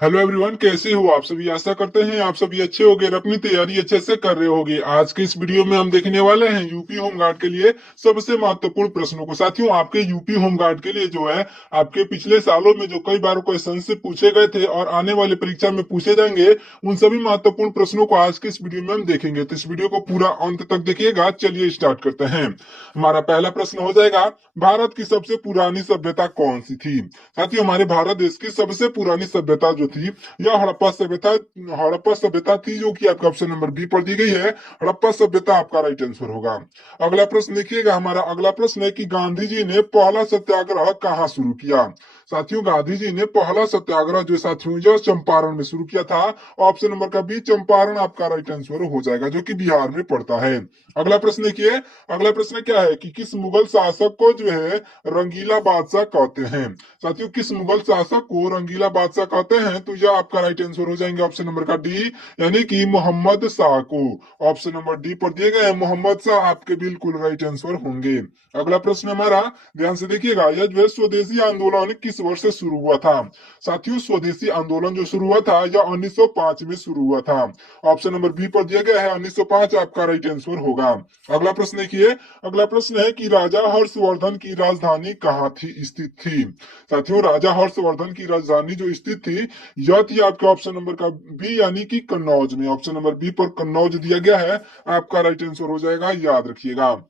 Hello everyone, कैसे हो आप सभी। आशा करते हैं आप सभी अच्छे होंगे और अपनी तैयारी अच्छे से कर रहे होंगे। आज के इस वीडियो में हम देखने वाले हैं यूपी होमगार्ड के लिए सबसे महत्वपूर्ण प्रश्नों को। साथियों, आपके यूपी होमगार्ड के लिए जो है आपके पिछले सालों में जो कई बार क्वेश्चन से पूछे गए थे और आने वाले परीक्षा में पूछे जाएंगे, उन सभी महत्वपूर्ण प्रश्नों को आज के इस वीडियो में हम देखेंगे। तो इस वीडियो को पूरा अंत तक देखिएगा। चलिए स्टार्ट करते हैं। हमारा पहला प्रश्न हो जाएगा, भारत की सबसे पुरानी सभ्यता कौन सी थी। साथियों, हमारे भारत देश की सबसे पुरानी सभ्यता जो थी यह हड़प्पा सभ्यता थी, जो कि आपका ऑप्शन नंबर बी पर दी गई है। हड़प्पा सभ्यता आपका राइट आंसर होगा। अगला प्रश्न देखिएगा। हमारा अगला प्रश्न है कि गांधी जी ने पहला सत्याग्रह कहाँ शुरू किया। साथियों, गांधी जी ने पहला सत्याग्रह जो साथियों यह चंपारण में शुरू किया था। ऑप्शन नंबर का बी चंपारण आपका राइट आंसर हो जाएगा, जो कि बिहार में पड़ता है। अगला प्रश्न देखिए। अगला प्रश्न क्या है कि किस मुगल शासक को जो है रंगीला बादशाह कहते हैं। साथियों, किस मुगल शासक को रंगीला बादशाह कहते हैं, तो यह आपका राइट आंसर हो जाएंगे ऑप्शन नंबर का डी, यानी कि मोहम्मद शाह को। ऑप्शन नंबर डी पर दिए गए मोहम्मद शाह आपके बिल्कुल राइट आंसर होंगे। अगला प्रश्न हमारा, ध्यान से देखिएगा, यह जो है स्वदेशी आंदोलन किस वर्ष से शुरू हुआ था। साथियों, स्वदेशी आंदोलन जो शुरू हुआ था यह 1905 में शुरू हुआ था। ऑप्शन नंबर बी पर दिया गया है 1905 आपका राइट आंसर होगा। अगला प्रश्न देखिए। अगला प्रश्न है कि राजा हर्षवर्धन की राजधानी कहाँ थी स्थित थी। साथियों, राजा हर्षवर्धन की राजधानी जो स्थित थी यह थी आपके ऑप्शन नंबर का बी, यानी कि कन्नौज में। ऑप्शन नंबर बी पर कन्नौज दिया गया है, आपका राइट आंसर हो जाएगा, याद रखिएगा।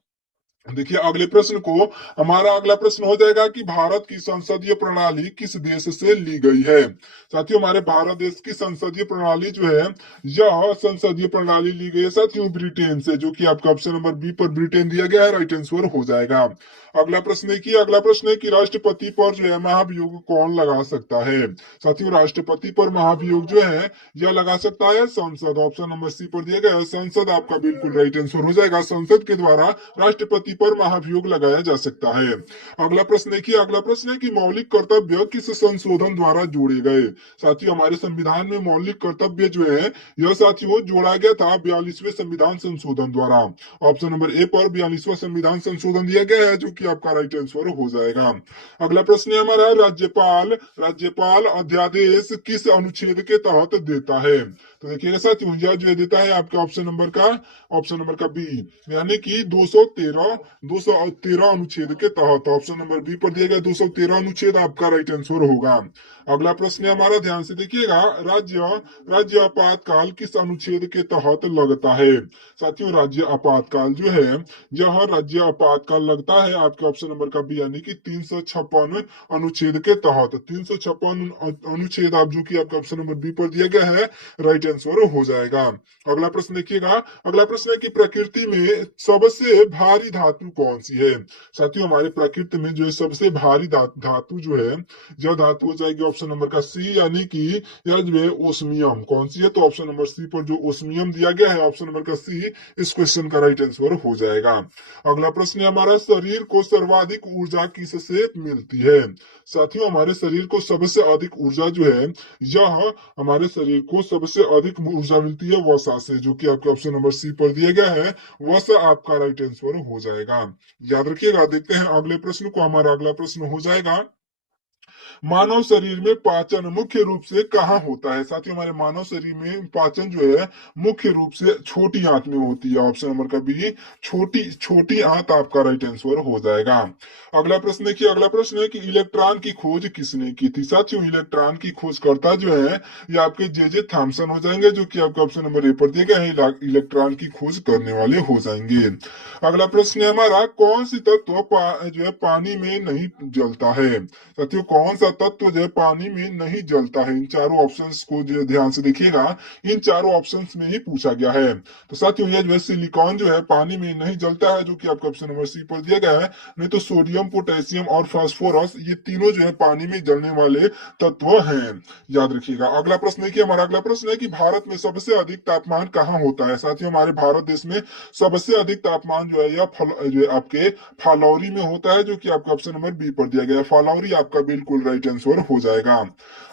देखिए अगले प्रश्न को। हमारा अगला प्रश्न हो जाएगा कि भारत की संसदीय प्रणाली किस देश से ली गई है। साथियों, हमारे भारत देश की संसदीय प्रणाली जो है यह संसदीय प्रणाली ली गई है साथियों ब्रिटेन से, जो कि आपका ऑप्शन नंबर बी पर ब्रिटेन दिया गया है, राइट आंसर हो जाएगा। अगला प्रश्न देखिए। अगला प्रश्न है कि राष्ट्रपति पर जो है महाभियोग कौन लगा सकता है। साथियों, राष्ट्रपति पर महाभियोग जो है यह लगा सकता है संसद। ऑप्शन नंबर सी पर दिया गया है संसद आपका बिल्कुल राइट आंसर हो जाएगा। संसद के द्वारा राष्ट्रपति पर महाभियोग लगाया जा सकता है। अगला प्रश्न देखिए। अगला प्रश्न है कि मौलिक कर्तव्य किस संशोधन द्वारा जोड़े गए। साथियों, हमारे संविधान में मौलिक कर्तव्य जो है यह साथियों जोड़ा गया था 42वें संविधान संशोधन द्वारा। ऑप्शन नंबर ए पर 42वां संविधान संशोधन दिया गया है, जो कि आपका राइट आंसर हो जाएगा। अगला प्रश्न है हमारा, राज्यपाल राज्यपाल अध्यादेश किस अनुच्छेद के तहत देता है। तो देखिएगा साथियों, यह जो देता है आपका ऑप्शन नंबर का बी, यानी कि 213 अनुच्छेद के तहत। ऑप्शन नंबर बी पर दिया गया 213 अनुच्छेद आपका राइट आंसर होगा। अगला प्रश्न है हमारा, ध्यान से देखिएगा, राज्य राज्य आपातकाल किस अनुच्छेद के तहत लगता है। साथियों, राज्य आपातकाल जो है यह राज्य आपातकाल लगता है आपके ऑप्शन नंबर का बी, यानी कि 356 अनुच्छेद के तहत। 356 अनुच्छेद आप जो कि आपका ऑप्शन नंबर बी पर दिया गया है, राइट आंसर हो जाएगा। अगला प्रश्न देखिएगा। अगला प्रश्न है कि प्रकृति में सबसे भारी धातु कौन सी है। साथियों, हमारे प्रकृति में जो है सबसे भारी धातु जो है यह धातु हो जाएगी ऑप्शन नंबर का सी, यानी कि यह जो है ओस्मियम। कौन सी है, तो ऑप्शन नंबर सी पर जो ओस्मियम दिया गया है ऑप्शन नंबर का सी इस क्वेश्चन का राइट आंसर हो जाएगा। अगला प्रश्न है हमारा, शरीर को सर्वाधिक ऊर्जा किससे मिलती है। साथियों, हमारे शरीर को सबसे अधिक ऊर्जा जो है यह हमारे शरीर को सबसे अधिक ऊर्जा मिलती है वसा से, जो कि आपके ऑप्शन नंबर सी पर दिया गया है, वसा आपका राइट आंसर हो जाएगा। याद रखिएगा। देखते हैं अगले प्रश्न को। हमारा अगला प्रश्न हो जाएगा, मानव शरीर में पाचन मुख्य रूप से कहाँ होता है। साथियों, हमारे मानव शरीर में पाचन जो है मुख्य रूप से छोटी आंत में होती है। ऑप्शन नंबर का बी, छोटी छोटी आंत आपका राइट आंसर हो जाएगा। अगला प्रश्न देखिए। अगला प्रश्न है कि इलेक्ट्रॉन की खोज किसने की थी। साथियों, इलेक्ट्रॉन की खोजकर्ता जो है ये आपके जे थॉमसन हो जाएंगे, जो कि आपका ऑप्शन नंबर ए पर दिए गए हैं, इलेक्ट्रॉन की खोज करने वाले हो जाएंगे। अगला प्रश्न है हमारा, कौन सी तत्व जो है पानी में नहीं जलता है। साथियों, कौन सा तत्व जो है पानी में नहीं जलता है। इन चारों ऑप्शंस को जो ध्यान से देखिएगा, इन चारों ऑप्शंस में ही पूछा गया है। तो साथियों, ये जो है सिलिकॉन जो है पानी में नहीं जलता है, जो कि आपका ऑप्शन नंबर सी पर दिया गया है। नहीं तो सोडियम, पोटेशियम और फास्फोरस ये तीनों जो है पानी में जलने वाले तत्व हैं। याद रखिएगा। अगला प्रश्न देखिए। हमारा अगला प्रश्न है कि भारत में सबसे अधिक तापमान कहाँ होता है। साथियों, हमारे भारत देश में सबसे अधिक तापमान जो है यह जो है आपके फालौरी में होता है, जो कि आपका ऑप्शन नंबर बी पर दिया गया है। फालौरी आपका बिल्कुल राइट आंसर हो जाएगा।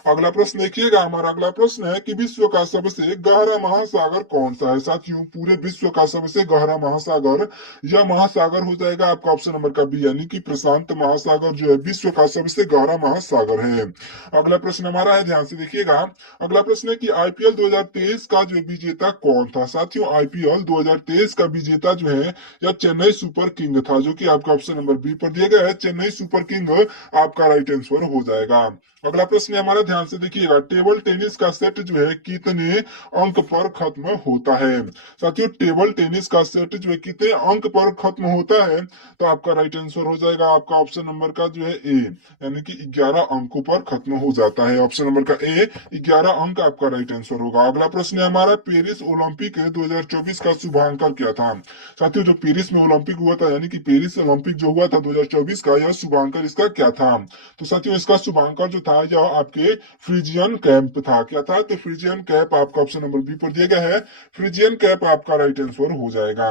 अगला प्रश्न देखिएगा, हमारा अगला प्रश्न है कि विश्व का सबसे गहरा महासागर कौन सा है। साथियों, पूरे विश्व का सबसे गहरा महासागर, यह महासागर हो जाएगा आपका ऑप्शन नंबर का बी, यानी कि प्रशांत महासागर जो है विश्व का सबसे गहरा महासागर है। अगला प्रश्न हमारा है, ध्यान से देखिएगा। अगला प्रश्न है कि आईपीएल 2023 का जो विजेता कौन था। साथियों, आईपीएल 2023 का विजेता जो है यह चेन्नई सुपर किंग था, जो कि आपका ऑप्शन नंबर बी पर दिया गया है। चेन्नई सुपर किंग आपका राइट आंसर हो जाएगा। अगला प्रश्न है हमारा, ध्यान से देखिएगा। टेबल टेनिस का सेट जो है कितने अंक पर खत्म होता है। साथियों, टेबल टेनिस का सेट जो है कितने अंक पर खत्म होता है, तो आपका राइट आंसर हो जाएगा आपका ऑप्शन नंबर का जो है ए, यानी कि 11 अंकों पर खत्म हो जाता है। ऑप्शन नंबर का ए 11 अंक आपका राइट आंसर होगा। अगला प्रश्न है हमारा, पेरिस ओलंपिक 2024 का शुभांकर क्या था। साथियों, जो पेरिस में ओलंपिक हुआ था, यानी कि पेरिस ओलंपिक जो हुआ था 2024 का, यह शुभांकर इसका क्या था। तो साथियों, इसका शुभांकर जो था यह आपके फ्रिजियन कैंप था। क्या था, तो फ्रिजियन कैंप आपका ऑप्शन नंबर बी पर दिया गया है। फ्रिजियन कैंप आपका राइट आंसर हो जाएगा।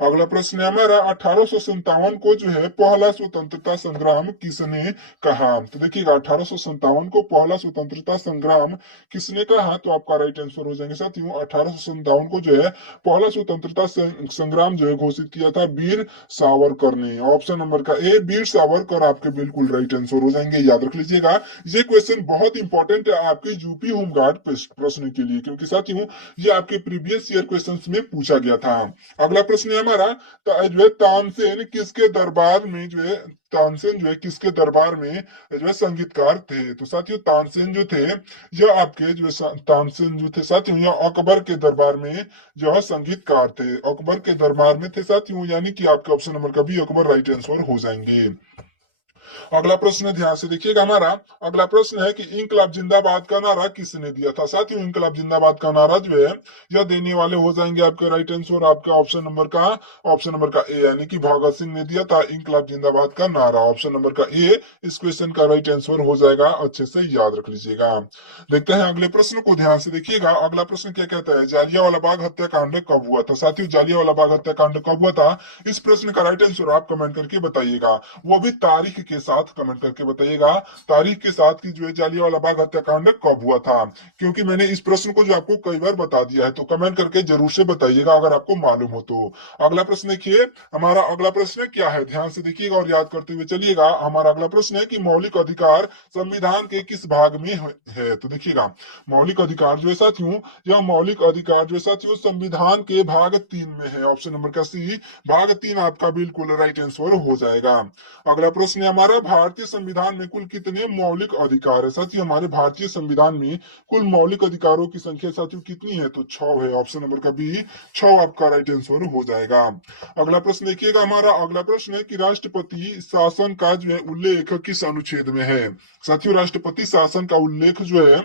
अगला प्रश्न है हमारा, 1857 को जो है पहला स्वतंत्रता संग्राम किसने कहा। तो देखिएगा, 1857 को पहला स्वतंत्रता संग्राम किसने कहा, तो आपका राइट आंसर हो जाएंगे। साथियों, 1857 को जो है पहला स्वतंत्रता संग्राम जो है घोषित किया था वीर सावरकर ने। ऑप्शन नंबर का ए वीर सावरकर आपके बिल्कुल राइट आंसर हो जाएंगे, याद रख लीजिएगा। ये क्वेश्चन बहुत इंपॉर्टेंट है आपके यूपी होमगार्ड प्रश्न के लिए, क्योंकि साथियों ये आपके प्रीवियस ईयर क्वेश्चंस में पूछा गया था। अगला प्रश्न है हमारा, जो है तानसेन किसके दरबार में जो है, तानसेन जो है किसके दरबार में जो है संगीतकार थे। तो साथियों, तानसेन जो थे यह आपके जो है तानसेन जो थे साथियों, यह अकबर के दरबार में जो है संगीतकार थे। अकबर के दरबार में थे साथियों, यानी कि आपके ऑप्शन नंबर का बी अकबर राइट आंसर हो जाएंगे। अगला प्रश्न ध्यान से देखिएगा हमारा। अगला प्रश्न है कि इंकलाब जिंदाबाद का नारा किसने दिया था। साथियों, इंकलाब जिंदाबाद का नारा जो है यह देने वाले हो जाएंगे आपके राइट आंसर आपका ऑप्शन नंबर का ए, यानी कि भगत सिंह ने दिया था इंकलाब जिंदाबाद का नारा। ऑप्शन नंबर का ए इस क्वेश्चन का राइट आंसर हो जाएगा, अच्छे से याद रख लीजिएगा। देखते हैं अगले प्रश्न को, ध्यान से देखिएगा। अगला प्रश्न क्या कहता है, जालियांवाला बाग हत्याकांड कब हुआ था। साथियों, जालियांवाला बाग हत्याकांड कब हुआ था, इस प्रश्न का राइट आंसर आप कमेंट करके बताइएगा, वो भी तारीख के साथ कमेंट करके बताइएगा, तारीख के साथ कि जो है जालियांवाला बाग हत्याकांड कब हुआ था। क्योंकि मैंने इस प्रश्न को जो आपको कई बार बता दिया है, तो कमेंट करके जरूर से बताइएगा अगर आपको मालूम हो तो। अगला प्रश्न देखिए, हमारा अगला प्रश्न क्या है, ध्यान से देखिएगा और याद करते हुए चलिएगा। हमारा अगला प्रश्न है कि मौलिक अधिकार संविधान के किस भाग में है। तो देखिएगा, मौलिक अधिकार जो है साथियों, यह मौलिक अधिकार जो है साथियों संविधान के भाग 3 में है। ऑप्शन नंबर का सी भाग 3 आपका बिल्कुल राइट आंसर हो जाएगा। अगला प्रश्न है हमारा, भारतीय संविधान में कुल कितने मौलिक अधिकार है। साथियों, हमारे भारतीय संविधान में कुल मौलिक अधिकारों की संख्या साथियों कितनी है, तो 6 है। ऑप्शन नंबर का बी 6 आपका राइट आंसर हो जाएगा। अगला प्रश्न देखिएगा, हमारा अगला प्रश्न है कि राष्ट्रपति शासन का जो है उल्लेख किस अनुच्छेद में है। साथियों, राष्ट्रपति शासन का उल्लेख जो है,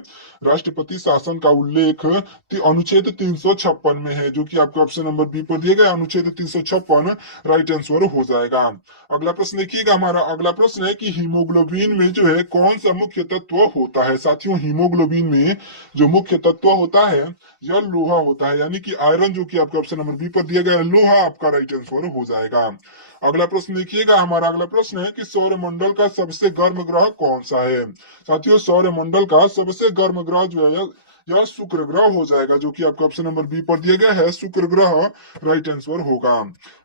राष्ट्रपति शासन का उल्लेख अनुच्छेद 356 में है, जो कि आपके ऑप्शन नंबर बी पर दिए गए अनुच्छेद 356 राइट आंसर हो जाएगा। अगला प्रश्न देखिएगा, हमारा अगला प्रश्न है कि हीमोग्लोबिन में जो है कौन सा मुख्य तत्व होता है। साथियों, हीमोग्लोबिन में जो मुख्य तत्व होता है यह लोहा होता है, यानी कि आयरन, जो कि आपके ऑप्शन नंबर बी पर दिया गया है, लोहा आपका राइट आंसर हो जाएगा। अगला प्रश्न देखिएगा, हमारा अगला प्रश्न है कि सौरमंडल का सबसे गर्म ग्रह कौन सा है। साथियों, सौरमंडल का सबसे गर्म ग्रह जो है यह शुक्र ग्रह हो जाएगा, जो कि आपका ऑप्शन नंबर बी पर दिया गया है, शुक्र ग्रह राइट आंसर होगा।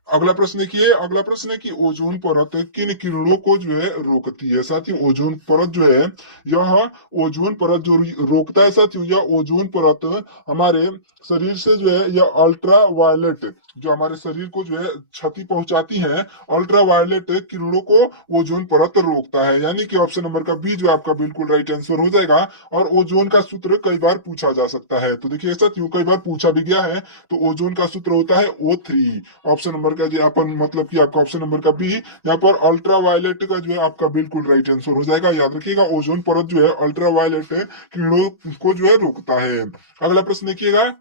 अगला प्रश्न देखिए, अगला प्रश्न है कि ओजोन परत किन किरणों को जो है रोकती है। साथियों, ओजोन परत जो है यह ओजोन परत जो रोकता है साथियों, यह ओजोन परत हमारे शरीर से जो है यह अल्ट्रा वायलेट जो हमारे शरीर को जो है क्षति पहुंचाती है, अल्ट्रा वायलेट किरणों को ओजोन परत रोकता है, यानी कि ऑप्शन नंबर का बी जो आपका बिल्कुल राइट आंसर हो जाएगा। और ओजोन का सूत्र कई बार पूछा जा सकता है, तो देखिए साथियों कई बार पूछा भी गया है, तो ओजोन का सूत्र होता है O3। ऑप्शन नंबर का जो यहाँ पर मतलब कि आपका ऑप्शन नंबर का बी यहाँ पर अल्ट्रा वायलेट का जो है आपका बिल्कुल राइट आंसर हो जाएगा, याद रखिएगा। ओजोन परत जो है अल्ट्रा वायलेट किरणों को जो है रोकता है। अगला प्रश्न देखिएगा,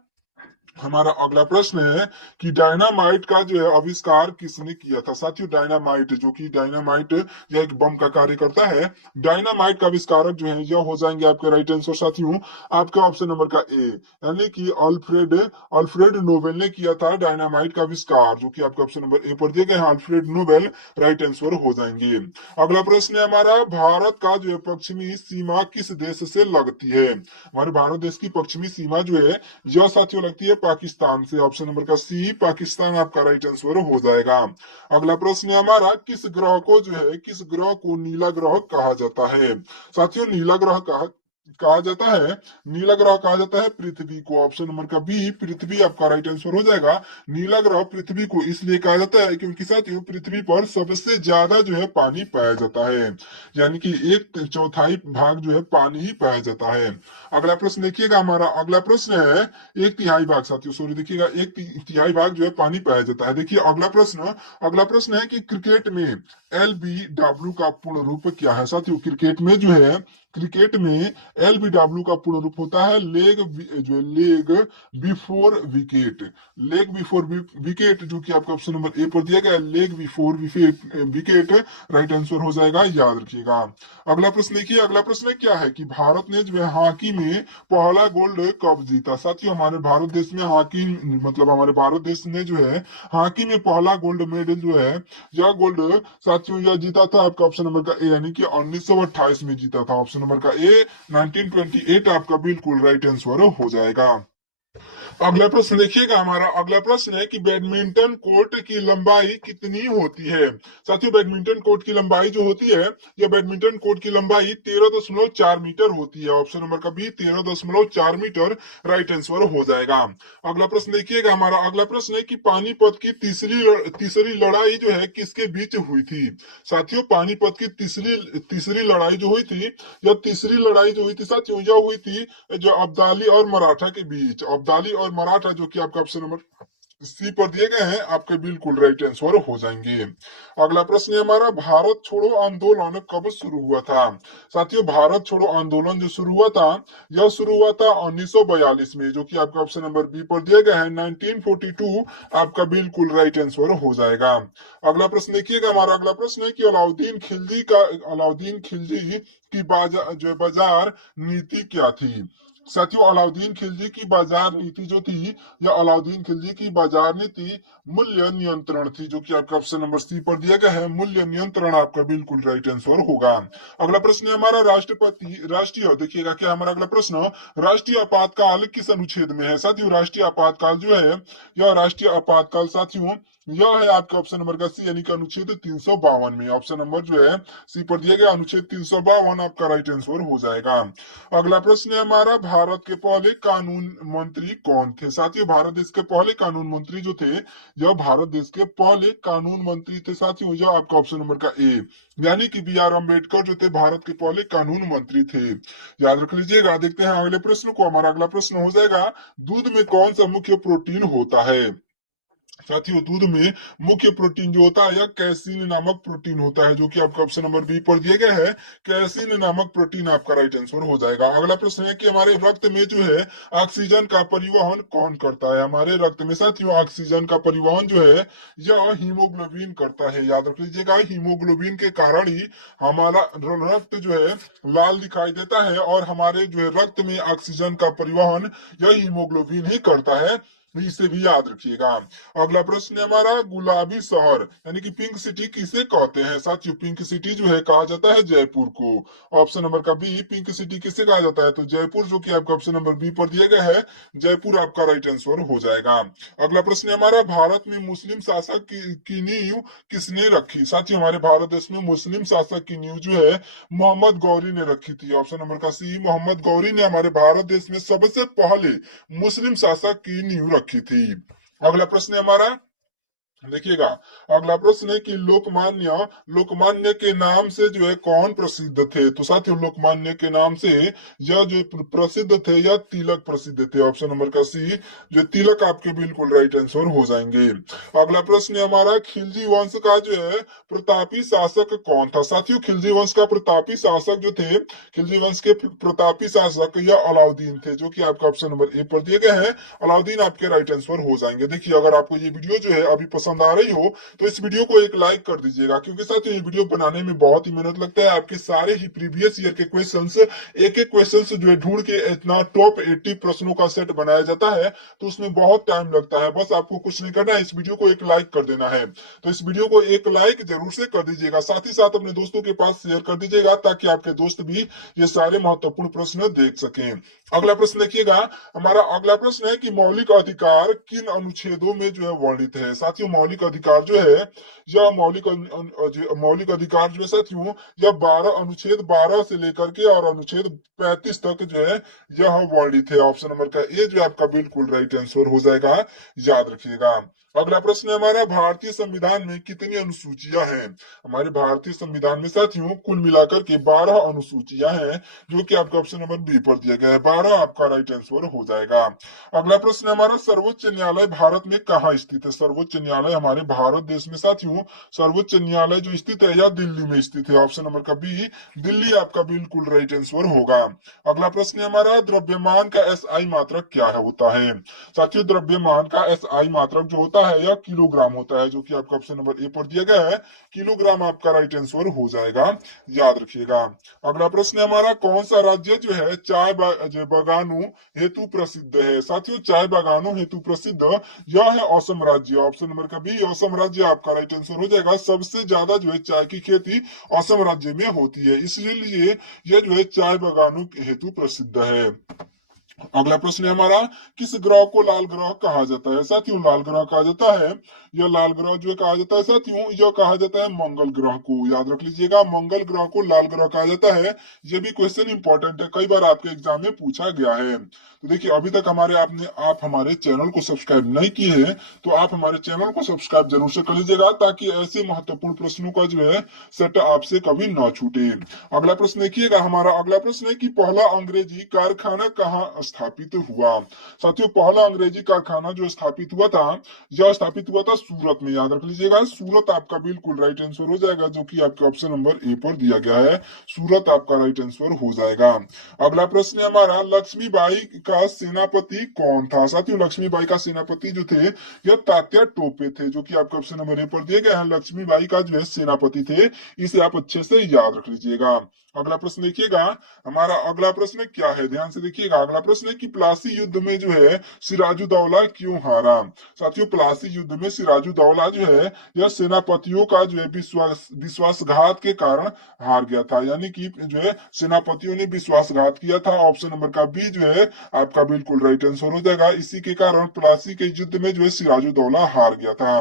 हमारा अगला प्रश्न है कि डायनामाइट का जो है आविष्कार किसने किया था। साथियों डायनामाइट जो कि डायनामाइट यह एक बम का कार्य करता है। डायनामाइट का आविष्कारक जो है यह हो जाएंगे आपके राइट आंसर साथियों आपका ऑप्शन नंबर का ए, यानी कि अल्फ्रेड अल्फ्रेड नोबेल ने किया था डायनामाइट का आविष्कार, जो कि आपका ऑप्शन नंबर ए पर दिए गए हैं अल्फ्रेड नोबेल राइट आंसर हो जाएंगे। अगला प्रश्न है हमारा भारत का जो है पश्चिमी सीमा किस देश से लगती है। हमारे भारत देश की पश्चिमी सीमा जो है यह साथियों लगती है पाकिस्तान से, ऑप्शन नंबर का सी पाकिस्तान आपका राइट आंसर हो जाएगा। अगला प्रश्न है हमारा किस ग्रह को जो है किस ग्रह को नीला ग्रह कहा जाता है। साथियों नीला ग्रह कहा जाता है, नीला ग्रह कहा जाता है पृथ्वी को, ऑप्शन नंबर का बी पृथ्वी आपका राइट आंसर हो जाएगा। नीला ग्रह पृथ्वी को इसलिए कहा जाता है क्योंकि साथियों पृथ्वी पर सबसे ज्यादा जो है पानी पाया जाता है, यानी कि एक चौथाई भाग जो है पानी ही पाया जाता है। अगला प्रश्न देखिएगा, हमारा अगला प्रश्न है एक तिहाई भाग, साथियों सॉरी देखिएगा एक तिहाई भाग जो है पानी पाया जाता है। देखिए अगला प्रश्न है कि क्रिकेट में LBW का पूर्ण रूप क्या है। साथियों क्रिकेट में जो है क्रिकेट में LBW का पूर्ण रूप होता है लेग जो है leg before wicket, leg before wicket, जो कि आपका ऑप्शन नंबर ए पर दिया गया leg before wicket right answer हो जाएगा, याद रखिएगा। अगला प्रश्न देखिए, अगला प्रश्न क्या है कि भारत ने जो है हॉकी में पहला गोल्ड कब जीता। साथियों हमारे भारत देश में हॉकी मतलब हमारे भारत देश ने जो है हॉकी में पहला गोल्ड मेडल जो है यह गोल्ड साथियों यह जीता था आपका ऑप्शन नंबर का ए, यानी कि 1928 में जीता था, ऑप्शन नंबर का ए 1928 आपका बिल्कुल राइट आंसर हो जाएगा। अगला प्रश्न देखिएगा, हमारा अगला प्रश्न है कि बैडमिंटन कोर्ट की लंबाई कितनी होती है। साथियों बैडमिंटन कोर्ट की लंबाई जो होती है यह बैडमिंटन कोर्ट की लंबाई 13.4 मीटर होती है, ऑप्शन नंबर का बी 13.4 मीटर राइट आंसर हो जाएगा। अगला प्रश्न देखिएगा, हमारा अगला प्रश्न है कि पानीपत की तीसरी लड़ाई जो है किसके बीच हुई थी। साथियों पानीपत की तीसरी तीसरी लड़ाई जो हुई थी, यह तीसरी लड़ाई जो हुई थी साथियों यह हुई थी जो अब्दाली और मराठा के बीच, अब्दाली और मराठा, जो कि आपका ऑप्शन नंबर सी पर दिए गए हैं आपके बिल्कुल राइट आंसर हो जाएंगे। अगला प्रश्न है हमारा भारत छोड़ो आंदोलन कब शुरू हुआ था। साथियों भारत छोड़ो आंदोलन जो शुरू हुआ था यह शुरू हुआ था 1942 में, जो कि आपका ऑप्शन नंबर बी पर दिया गया है 1942 आपका बिल्कुल राइट आंसर हो जाएगा। अगला प्रश्न देखिएगा, हमारा अगला प्रश्न है कि अलाउद्दीन खिलजी की बाजार नीति क्या थी। साथियों अलाउद्दीन खिलजी की बाजार नीति जो थी या अलाउद्दीन खिलजी की बाजार नीति मूल्य नियंत्रण थी, जो कि आपका ऑप्शन नंबर सी पर दिया गया है मूल्य नियंत्रण आपका बिल्कुल राइट आंसर होगा। अगला प्रश्न है हमारा राष्ट्रीय देखिएगा क्या हमारा अगला प्रश्न राष्ट्रीय आपातकाल किस अनुच्छेद में है। साथियों राष्ट्रीय आपातकाल जो है यह राष्ट्रीय आपातकाल साथियों यह है आपका ऑप्शन नंबर का सी, यानी कि अनुच्छेद 352 में, ऑप्शन नंबर जो है सी पर दिया गया अनुच्छेद 352 आपका राइट आंसर हो जाएगा। अगला प्रश्न है हमारा भारत के पहले कानून मंत्री कौन थे। साथियों भारत देश के पहले कानून मंत्री जो थे यह भारत देश के पहले कानून मंत्री थे साथियों, यह आपका ऑप्शन नंबर का ए, यानी कि BR अम्बेडकर जो थे भारत के पहले कानून मंत्री थे, याद रख लीजिएगा। देखते हैं अगले प्रश्न को, हमारा अगला प्रश्न हो जाएगा दूध में कौन सा मुख्य प्रोटीन होता है। साथियों दूध में मुख्य प्रोटीन जो होता है यह कैसीन नामक प्रोटीन होता है, जो कि आपका ऑप्शन नंबर बी पर दिया गया है कैसीन नामक प्रोटीन आपका राइट आंसर हो जाएगा। अगला प्रश्न है कि हमारे रक्त में जो है ऑक्सीजन का परिवहन कौन करता है। हमारे रक्त में साथियों ऑक्सीजन का परिवहन जो है यह हीमोग्लोबिन करता है, याद रख लीजिएगा हीमोग्लोबिन के कारण ही हमारा रक्त जो है लाल दिखाई देता है और हमारे जो है रक्त में ऑक्सीजन का परिवहन यह हीमोग्लोबिन ही करता है, इसे भी याद रखिएगा। अगला प्रश्न है हमारा गुलाबी शहर यानी कि पिंक सिटी किसे कहते हैं। साथियों पिंक सिटी जो है कहा जाता है जयपुर को, ऑप्शन नंबर का बी पिंक सिटी किसे कहा जाता है तो जयपुर, जो कि आपका ऑप्शन नंबर बी पर दिया गया है जयपुर आपका राइट आंसर हो जाएगा। अगला प्रश्न है हमारा भारत में मुस्लिम शासक की नींव किसने रखी। साथियों हमारे भारत देश में मुस्लिम शासक की नींव जो है मोहम्मद गौरी ने रखी थी, ऑप्शन नंबर का सी मोहम्मद गौरी ने हमारे भारत देश में सबसे पहले मुस्लिम शासक की नींव रखी थी। अगला प्रश्न है हमारा देखिएगा, अगला प्रश्न है कि लोकमान्य लोकमान्य के नाम से जो है कौन प्रसिद्ध थे। तो साथियों, लोकमान्य के नाम से यह जो प्रसिद्ध थे, या तिलक प्रसिद्ध थे। ऑप्शन नंबर का सी, जो तिलक आपके बिल्कुल राइट आंसर हो जाएंगे। अगला प्रश्न है हमारा, खिलजी वंश का जो है प्रतापी शासक कौन था। साथियों, खिलजी वंश का प्रतापी शासक जो थे, खिलजी वंश के प्रतापी शासक या अलाउद्दीन थे, जो कि आपका ऑप्शन नंबर ए पर दिए गए हैं। अलाउद्दीन आपके राइट आंसर हो जाएंगे। देखिए, अगर आपको ये वीडियो जो है अभी पसंद आ रही हो तो इस वीडियो को एक लाइक कर दीजिएगा, क्योंकि साथियों ये वीडियो बनाने में बहुत ही मेहनत लगता है। आपके सारे ही प्रीवियस ईयर के क्वेश्चंस, एक एक क्वेश्चंस जो है ढूंढ के इतना टॉप 80 प्रश्नों का सेट बनाया जाता है, तो उसमें बहुत टाइम लगता है। बस आपको कुछ नहीं करना है, इस वीडियो को एक लाइक कर देना है। तो इस वीडियो को एक लाइक जरूर से कर दीजिएगा, साथ ही साथ अपने दोस्तों के पास शेयर कर दीजिएगा, ताकि आपके दोस्त भी ये सारे महत्वपूर्ण प्रश्न देख सकें। अगला प्रश्न देखिएगा, हमारा अगला प्रश्न है कि मौलिक अधिकार किन अनुच्छेदों में जो है वर्णित है। साथियों, मौलिक अधिकार जो है, यह मौलिक अधिकार जो है साथियों, यह 12 अनुच्छेद 12 से लेकर के और अनुच्छेद 35 तक जो है यह वर्णित है। ऑप्शन नंबर का ए जो है आपका बिल्कुल राइट आंसर हो जाएगा, याद रखिएगा। अगला प्रश्न है हमारा, भारतीय संविधान में कितनी अनुसूचियां हैं। हमारे भारतीय संविधान में साथियों कुल मिलाकर के 12 अनुसूचियां हैं, जो कि आपका ऑप्शन नंबर बी पर दिया गया है। 12 आपका राइट आंसर हो जाएगा। अगला प्रश्न है हमारा, सर्वोच्च न्यायालय भारत में कहाँ स्थित है। सर्वोच्च न्यायालय हमारे भारत देश में साथियों, सर्वोच्च न्यायालय जो स्थित है या दिल्ली में स्थित है। ऑप्शन नंबर का बी, दिल्ली आपका बिल्कुल राइट आंसर होगा। अगला प्रश्न है हमारा, द्रव्यमान का एसआई मात्रक क्या है होता है। साथियों, द्रव्यमान का एसआई मात्रक जो होता है यह किलोग्राम होता है, जो कि आपका ऑप्शन नंबर ए पर दिया गया है। किलोग्राम आपका राइट आंसर हो जाएगा, याद रखिएगा। अगला प्रश्न है हमारा, कौन सा राज्य जो है चाय बागानों हेतु प्रसिद्ध है। साथियों, चाय बागानों हेतु प्रसिद्ध यह है असम राज्य। ऑप्शन नंबर का बी, असम राज्य आपका राइट आंसर हो जाएगा। सबसे ज्यादा जो है चाय की खेती असम राज्य में होती है, इसलिए यह जो है चाय बागानों हेतु प्रसिद्ध है। अगला प्रश्न है हमारा, किस ग्रह को लाल ग्रह कहा जाता है। साथियों, लाल ग्रह कहा जाता है, यह लाल ग्रह जो है कहा जाता है साथियों, यह कहा जाता है मंगल ग्रह को। याद रख लीजिएगा, मंगल ग्रह को लाल ग्रह कहा जाता है। यह भी क्वेश्चन इंपॉर्टेंट है, कई बार आपके एग्जाम में पूछा गया है। तो देखिए, अभी तक आप हमारे चैनल को सब्सक्राइब नहीं किए हैं, तो आप हमारे चैनल को सब्सक्राइब जरूर से कर लीजिएगा, ताकि ऐसे महत्वपूर्ण प्रश्नों का जो है सेट आपसे कभी ना छूटे। अगला प्रश्न देखिएगा, हमारा अगला प्रश्न है कि पहला अंग्रेजी कारखाना कहाँ स्थापित हुआ। साथियों, पहला अंग्रेजी कारखाना जो स्थापित हुआ था, यह स्थापित हुआ था सूरत में। याद रख लीजिएगा, सूरत आपका बिल्कुल राइट आंसर हो जाएगा, जो कि आपके ऑप्शन नंबर ए पर दिया गया है। सूरत आपका राइट आंसर हो जाएगा। अगला प्रश्न है हमारा, लक्ष्मीबाई का सेनापति कौन था। साथियों, लक्ष्मीबाई का सेनापति जो थे, यह तात्या टोपे थे, जो कि आपके ऑप्शन नंबर ए पर दिए गए हैं। लक्ष्मीबाई का जो है सेनापति थे, इसे आप अच्छे से याद रख लीजिएगा। अगला प्रश्न देखिएगा, हमारा अगला प्रश्न क्या है, ध्यान से देखिएगा। अगला प्रश्न है कि प्लासी युद्ध में जो है सिराजुद्दौला क्यों हारा। साथियों, प्लासी युद्ध में सिराजुद्दौला जो है यह सेनापतियों का जो है विश्वासघात के कारण हार गया था। यानी कि जो है सेनापतियों ने विश्वासघात किया था। ऑप्शन नंबर का बी जो है आपका बिल्कुल राइट आंसर हो जाएगा। इसी के कारण प्लासी के युद्ध में जो है सिराजुद्दौला हार गया था।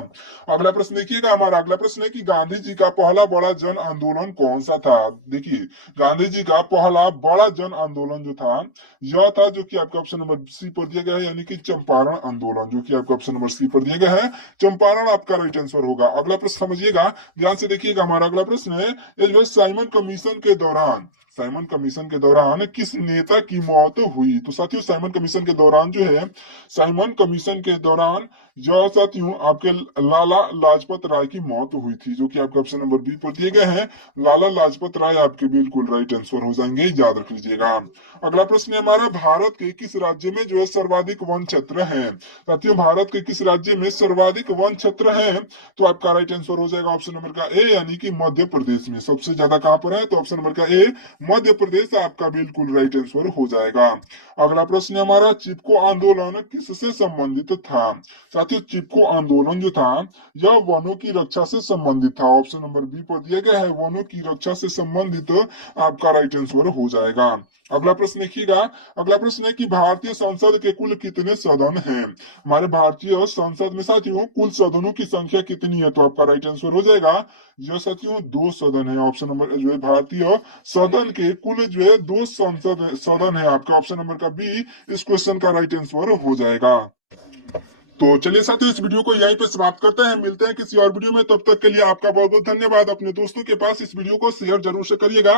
अगला प्रश्न देखिएगा, हमारा अगला प्रश्न है कि गांधी जी का पहला बड़ा जन आंदोलन कौन सा था। देखिए, गांधी जी का पहला बड़ा जन आंदोलन जो था, यह था जो कि आपका ऑप्शन नंबर सी पर दिया गया है, यानी कि चंपारण आंदोलन, जो कि आपका ऑप्शन नंबर सी पर दिया गया है। चंपारण आपका राइट आंसर होगा। अगला प्रश्न समझिएगा, ध्यान से देखिएगा। हमारा अगला प्रश्न है, ये जो है साइमन कमीशन के दौरान, साइमन कमीशन के दौरान किस नेता की मौत हुई। तो साथियों, साइमन कमीशन के दौरान जो है, साइमन कमीशन के दौरान जो साथियों आपके लाला लाजपत राय की मौत हुई थी, जो कि आपके ऑप्शन नंबर बी पर दिए गए हैं। लाला लाजपत राय आपके बिल्कुल राइट आंसर हो जाएंगे, याद रख लीजिएगा। अगला प्रश्न है हमारा, भारत के किस राज्य में जो है सर्वाधिक वन क्षेत्र है। साथियों, भारत के किस राज्य में सर्वाधिक वन क्षेत्र है, तो आपका राइट आंसर हो जाएगा ऑप्शन नंबर का ए, यानी कि मध्य प्रदेश में। सबसे ज्यादा कहां पर है, तो ऑप्शन नंबर का ए, मध्य प्रदेश आपका बिल्कुल राइट आंसर हो जाएगा। अगला प्रश्न है हमारा, चिपको आंदोलन किससे संबंधित था। साथियों, चिपको आंदोलन जो था, यह वनों की रक्षा से संबंधित था। ऑप्शन नंबर बी पर दिया गया है, वनों की रक्षा से संबंधित आपका राइट आंसर हो जाएगा। अगला प्रश्न देखिएगा, अगला प्रश्न है कि भारतीय संसद के कुल कितने सदन हैं। हमारे भारतीय संसद में साथियों कुल सदनों की संख्या कितनी है, तो आपका राइट आंसर हो जाएगा, यह साथियों 2 सदन है। ऑप्शन नंबर जो है भारतीय सदन के कुल जो है 2 संसद सदन है, आपका ऑप्शन नंबर का बी इस क्वेश्चन का राइट आंसर हो जाएगा। तो चलिए साथियों, इस वीडियो को यहीं पे समाप्त करते हैं। मिलते हैं किसी और वीडियो में, तब तक के लिए आपका बहुत बहुत धन्यवाद। अपने दोस्तों के पास इस वीडियो को शेयर जरूर से करिएगा।